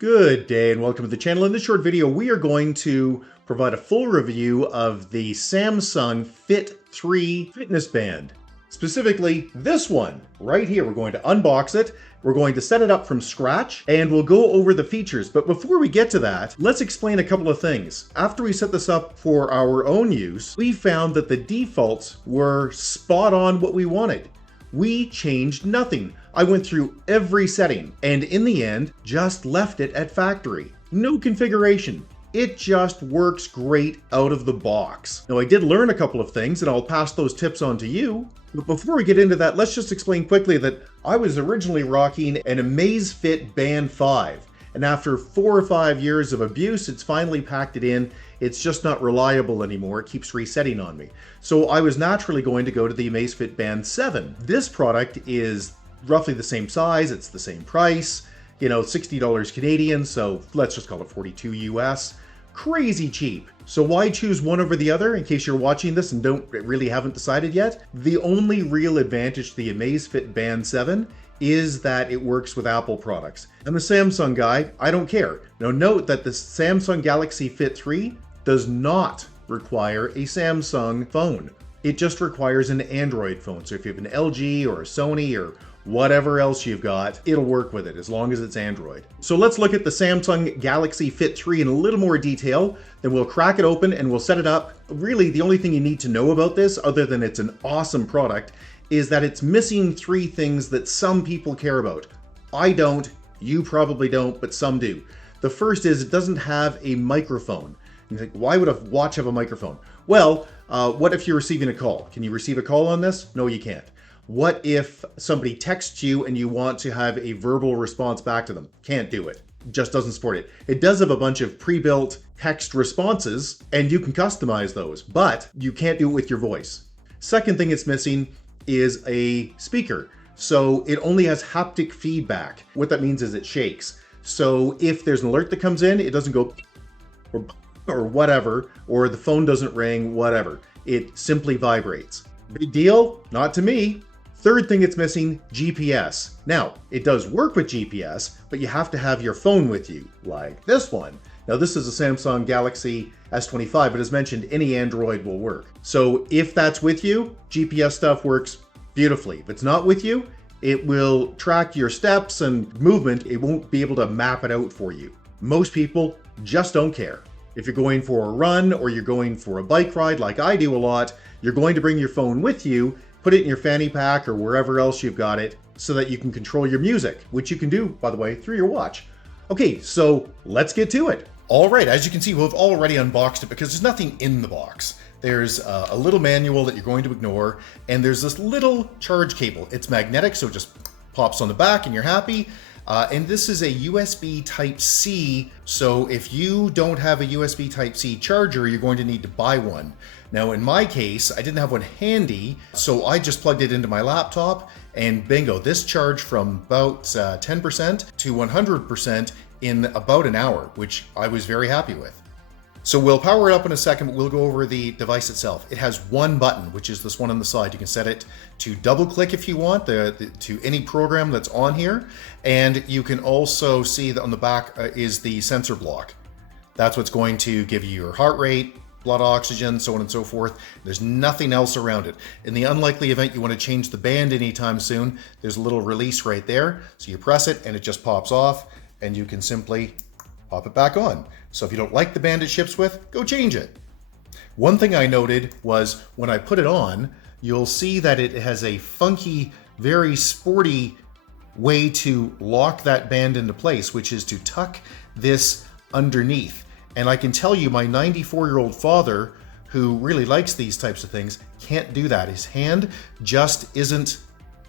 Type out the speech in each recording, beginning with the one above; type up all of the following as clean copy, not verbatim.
Good day and welcome to the channel. In this short video, we are going to provide a full review of the Samsung Fit3 fitness band. Specifically, this one right here. We're going to unbox it, we're going to set it up from scratch, and we'll go over the features. But before we get to that, let's explain a couple of things. After we set this up for our own use, we found that the defaults were spot on what we wanted. We changed nothing. I went through every setting and in the end just left it at factory. No configuration. It just works great out of the box. Now I did learn a couple of things and I'll pass those tips on to you. But before we get into that, let's just explain quickly that I was originally rocking an Amazfit Band 5. And after 4 or 5 years of abuse, it's finally packed it in. It's just not reliable anymore. It keeps resetting on me. So I was naturally going to go to the Amazfit Band 7. This product is roughly the same size. It's the same price, $60 Canadian. So let's just call it 42 US. Crazy cheap. So why choose one over the other in case you're watching this and haven't decided yet? The only real advantage to the Amazfit Band 7 is that it works with Apple products. I'm a Samsung guy, I don't care. Now note that the Samsung Galaxy Fit 3 does not require a Samsung phone. It just requires an Android phone. So if you have an LG or a Sony or whatever else you've got, it'll work with it as long as it's Android. So let's look at the Samsung Galaxy Fit 3 in a little more detail, then we'll crack it open and we'll set it up. Really, the only thing you need to know about this, other than it's an awesome product, is that it's missing 3 things that some people care about. I don't, you probably don't, but some do. The first is it doesn't have a microphone. You think, why would a watch have a microphone? Well, what if you're receiving a call? Can you receive a call on this? No, you can't. What if somebody texts you and you want to have a verbal response back to them? Can't do it. Just doesn't support it. It does have a bunch of pre-built text responses and you can customize those, but you can't do it with your voice. Second thing it's missing is a speaker. So it only has haptic feedback. What that means is it shakes. So if there's an alert that comes in, it doesn't go or whatever, or the phone doesn't ring, whatever. It simply vibrates. Big deal? Not to me. Third thing it's missing, GPS. Now, it does work with GPS, but you have to have your phone with you, like this one. Now, this is a Samsung Galaxy S25, but as mentioned, any Android will work. So if that's with you, GPS stuff works beautifully. If it's not with you, it will track your steps and movement. It won't be able to map it out for you. Most people just don't care. If you're going for a run or you're going for a bike ride like I do a lot, you're going to bring your phone with you, put it in your fanny pack or wherever else you've got it so that you can control your music, which you can do, by the way, through your watch. Okay, so let's get to it. All right, as you can see, we've already unboxed it because there's nothing in the box. There's a little manual that you're going to ignore, and there's this little charge cable. It's magnetic, so it just pops on the back and you're happy. And this is a USB Type-C, so if you don't have a USB Type-C charger, you're going to need to buy one. Now in my case, I didn't have one handy, so I just plugged it into my laptop, and bingo, this charged from about 10% to 100% in about an hour, which I was very happy with. So we'll power it up in a second, but we'll go over the device itself. It has one button, which is this one on the side. You can set it to double click if you want to any program that's on here. And you can also see that on the back is the sensor block. That's what's going to give you your heart rate, blood oxygen, so on and so forth. There's nothing else around it. In the unlikely event you want to change the band anytime soon, there's a little release right there. So you press it and it just pops off and you can simply pop it back on. So if you don't like the band it ships with, go change it. One thing I noted was when I put it on, you'll see that it has a funky, very sporty way to lock that band into place, which is to tuck this underneath. And I can tell you my 94-year-old father, who really likes these types of things, can't do that. His hand just isn't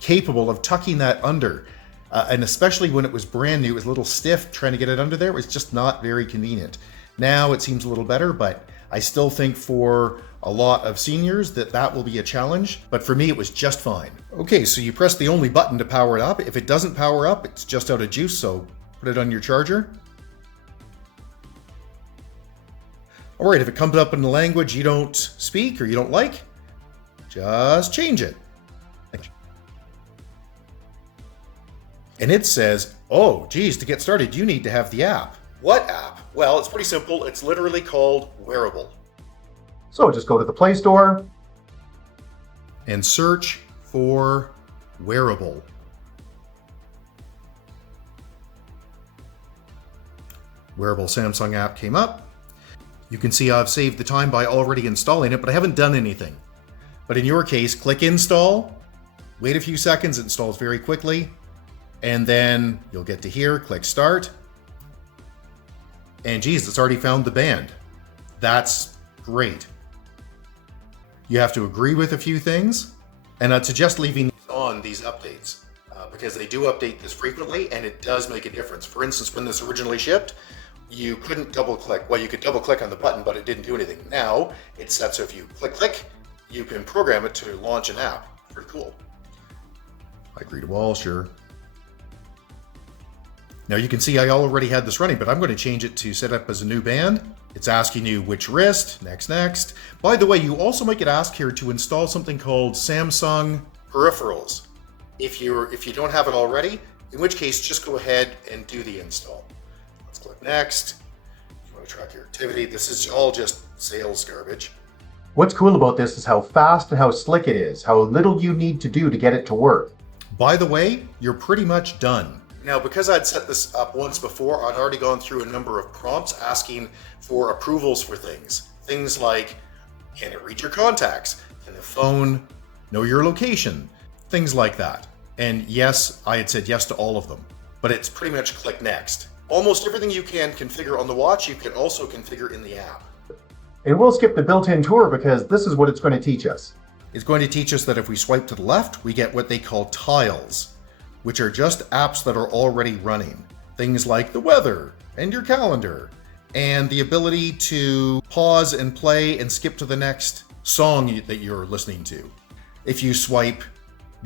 capable of tucking that under. And especially when it was brand new, it was a little stiff trying to get it under there. It was just not very convenient. Now it seems a little better, but I still think for a lot of seniors that will be a challenge. But for me, it was just fine. Okay, so you press the only button to power it up. If it doesn't power up, it's just out of juice, so put it on your charger. All right, if it comes up in a language you don't speak or you don't like, just change it. And it says, oh, geez, to get started, you need to have the app. What app? Well, it's pretty simple. It's literally called Wearable. So just go to the Play Store and search for Wearable. Wearable Samsung app came up. You can see I've saved the time by already installing it, but I haven't done anything. But in your case, click Install, wait a few seconds, it installs very quickly, and then you'll get to here, click Start, and geez, it's already found the band. That's great. You have to agree with a few things, and I'd suggest leaving on these updates because they do update this frequently, and it does make a difference. For instance, when this originally shipped, you couldn't double click. Well, you could double click on the button, but it didn't do anything. Now it's set so if you click, you can program it to launch an app. Pretty cool. I agree to all, sure. Now you can see I already had this running, but I'm going to change it to set up as a new band. It's asking you which wrist, next. By the way, you also might get asked here to install something called Samsung Peripherals. If you don't have it already, in which case just go ahead and do the install. Let's click next. If you want to track your activity, this is all just sales garbage. What's cool about this is how fast and how slick it is, how little you need to do to get it to work. By the way, you're pretty much done. Now, because I'd set this up once before, I'd already gone through a number of prompts asking for approvals for things. Things like, can it read your contacts? Can the phone know your location? Things like that. And yes, I had said yes to all of them, but it's pretty much click next. Almost everything you can configure on the watch, you can also configure in the app. And we'll skip the built-in tour because this is what it's going to teach us. It's going to teach us that if we swipe to the left, we get what they call tiles, which are just apps that are already running. Things like the weather and your calendar and the ability to pause and play and skip to the next song that you're listening to. If you swipe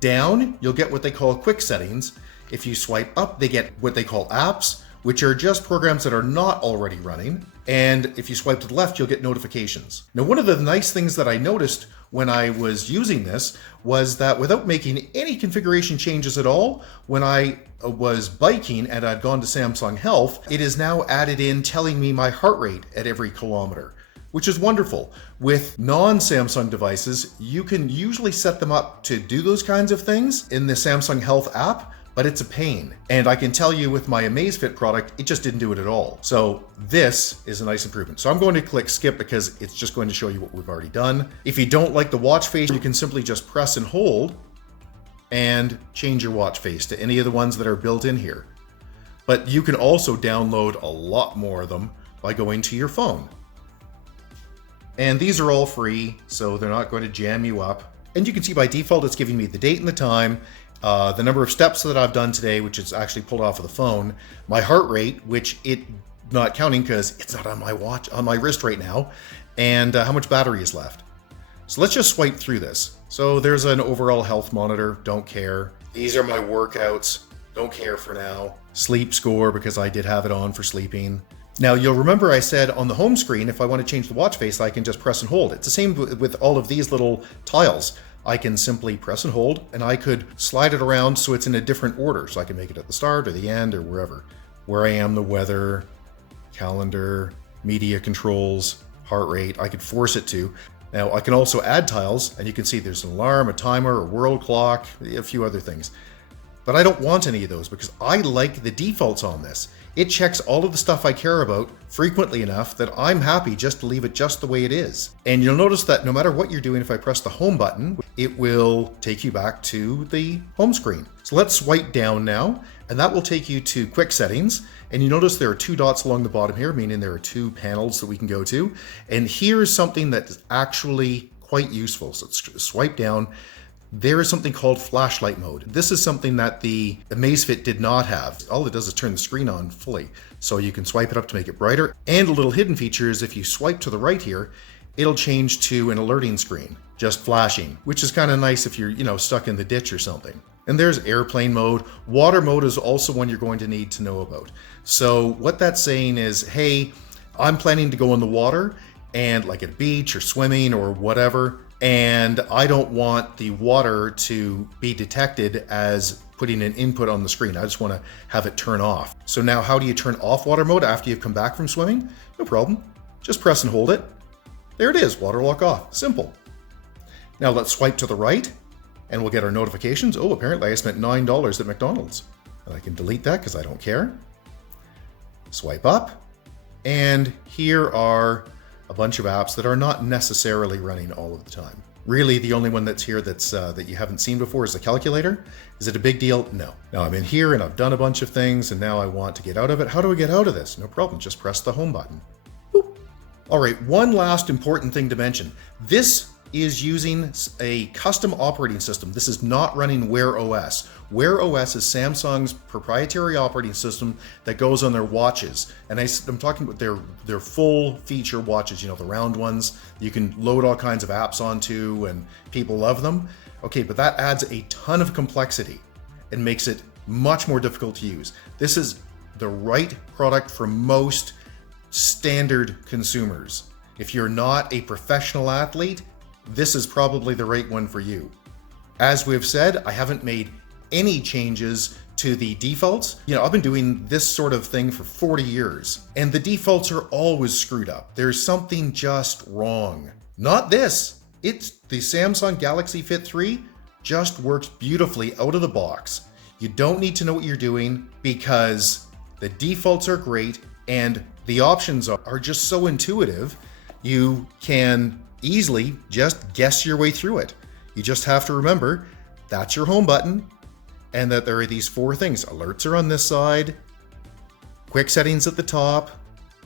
down, you'll get what they call quick settings. If you swipe up, they get what they call apps, which are just programs that are not already running. And if you swipe to the left, you'll get notifications. Now, one of the nice things that I noticed when I was using this was that without making any configuration changes at all, when I was biking and I'd gone to Samsung Health, it is now added in telling me my heart rate at every kilometer, which is wonderful. With non-Samsung devices, you can usually set them up to do those kinds of things in the Samsung Health app, but it's a pain. And I can tell you with my Amazfit product, it just didn't do it at all. So this is a nice improvement. So I'm going to click skip because it's just going to show you what we've already done. If you don't like the watch face, you can simply just press and hold and change your watch face to any of the ones that are built in here. But you can also download a lot more of them by going to your phone. And these are all free, so they're not going to jam you up. And you can see by default, it's giving me the date and the time, the number of steps that I've done today, which is actually pulled off of the phone, my heart rate, which it not counting because it's not on my watch, on my wrist right now, and how much battery is left. So let's just swipe through this. So there's an overall health monitor, don't care. These are my workouts, don't care for now. Sleep score, because I did have it on for sleeping. Now you'll remember I said on the home screen, if I want to change the watch face, I can just press and hold. It's the same with all of these little tiles. I can simply press and hold, and I could slide it around so it's in a different order. So I can make it at the start or the end or wherever. Where I am, the weather, calendar, media controls, heart rate, I could force it to. Now I can also add tiles, and you can see there's an alarm, a timer, a world clock, a few other things. But I don't want any of those because I like the defaults on this. It checks all of the stuff I care about frequently enough that I'm happy just to leave it just the way it is. And you'll notice that no matter what you're doing, if I press the home button, it will take you back to the home screen. So let's swipe down now, and that will take you to quick settings. And you notice there are two dots along the bottom here, meaning there are two panels that we can go to. And here's something that is actually quite useful. So let's swipe down. There is something called flashlight mode. This is something that the Amazfit did not have. All it does is turn the screen on fully. So you can swipe it up to make it brighter. And a little hidden feature is if you swipe to the right here, it'll change to an alerting screen, just flashing, which is kind of nice if you're, stuck in the ditch or something. And there's airplane mode. Water mode is also one you're going to need to know about. So what that's saying is, hey, I'm planning to go in the water and like at a beach or swimming or whatever, and I don't want the water to be detected as putting an input on the screen. I just want to have it turn off. So now how do you turn off water mode after you've come back from swimming? No problem. Just press and hold it. There it is, water lock off. Simple. Now let's swipe to the right and we'll get our notifications. Oh, apparently I spent $9 at McDonald's. And I can delete that because I don't care. Swipe up. And here are a bunch of apps that are not necessarily running all of the time. Really, the only one that's here that's that you haven't seen before is the calculator. Is it a big deal? No. Now I'm in here and I've done a bunch of things and now I want to get out of it. How do I get out of this? No problem, just press the home button. Boop. All right, one last important thing to mention. This is using a custom operating system. This is not running WearOS. WearOS is Samsung's proprietary operating system that goes on their watches. And I'm talking about their full feature watches, you know, the round ones you can load all kinds of apps onto and people love them. Okay, but that adds a ton of complexity and makes it much more difficult to use. This is the right product for most standard consumers. If you're not a professional athlete, this is probably the right one for you. As we've said, I haven't made any changes to the defaults. You know, I've been doing this sort of thing for 40 years, and the defaults are always screwed up. There's something just wrong. Not this. It's the Samsung Galaxy Fit 3 just works beautifully out of the box. You don't need to know what you're doing because the defaults are great and the options are just so intuitive. You can easily just guess your way through it. You just have to remember that's your home button and that there are these four things. Alerts are on this side, quick settings at the top,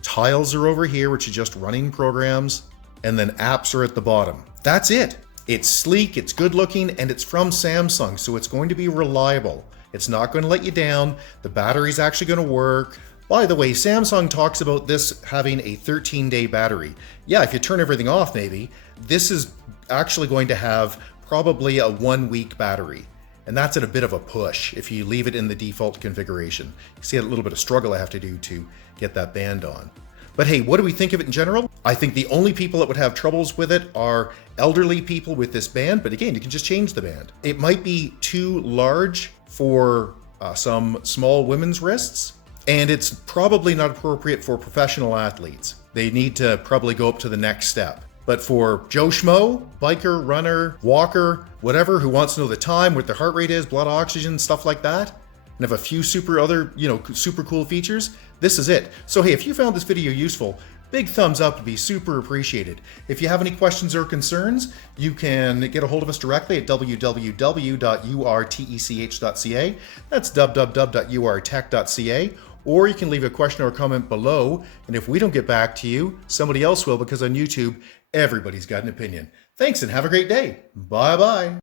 tiles are over here, which are just running programs, and then apps are at the bottom. That's it. It's sleek, it's good looking, and it's from Samsung, so it's going to be reliable. It's not going to let you down. The battery's actually going to work. By the way, Samsung talks about this having a 13-day battery. Yeah, if you turn everything off maybe, this is actually going to have probably a 1-week battery. And that's at a bit of a push if you leave it in the default configuration. You see a little bit of struggle I have to do to get that band on. But hey, what do we think of it in general? I think the only people that would have troubles with it are elderly people with this band, but again, you can just change the band. It might be too large for some small women's wrists, and it's probably not appropriate for professional athletes. They need to probably go up to the next step. But for Joe Schmo, biker, runner, walker, whatever, who wants to know the time, what their heart rate is, blood oxygen, stuff like that, and have a few super cool features, this is it. So hey, if you found this video useful, big thumbs up would be super appreciated. If you have any questions or concerns, you can get a hold of us directly at www.urtech.ca. That's www.urtech.ca. Or you can leave a question or a comment below, and if we don't get back to you, somebody else will, because on YouTube, everybody's got an opinion. Thanks and have a great day. Bye-bye.